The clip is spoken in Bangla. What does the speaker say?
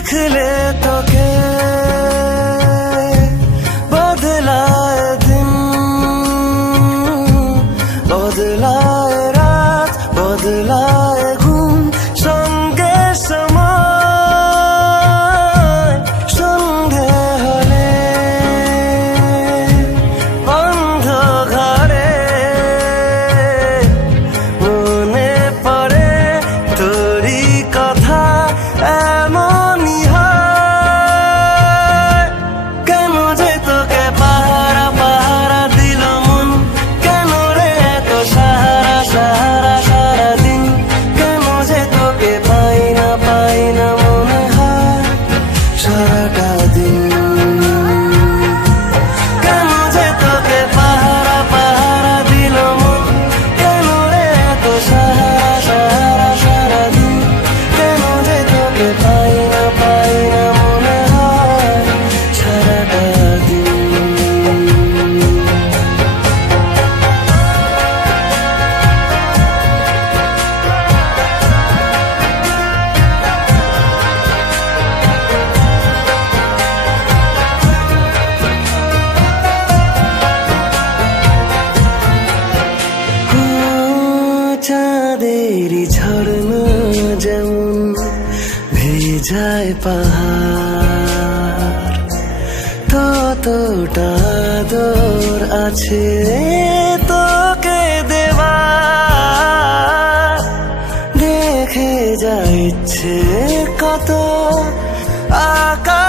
देखले তোকে বদলায় দিন, বদলায় রাত, বদলায় ঘুম, সঙ্গে সময় সন্ধে হলে বন্ধ ঘরে মনে পড়ে তোরই কথা। এমনই হয় কেন যে তোকে পাহারা পাহারা দিল মন, কেন রে এত সাহারা সাহারা সারাদিন, কেন যে তোকে পাই না মনে হয় সারাটা দিন, কেন যে তোকে পাহারা পাহারা দিল মন, কেন রে এত সাহারা সাহারা সারাদিন, কেন যে তোকে পাই না মনে হয় সারাটা দিন। চাঁদেরই ঝর্ণা যেমন ভেজায় পাহাড়, ততটা আদর আছে তোকে দেওয়ার। দেখে যা ইচ্ছে কত আকাশ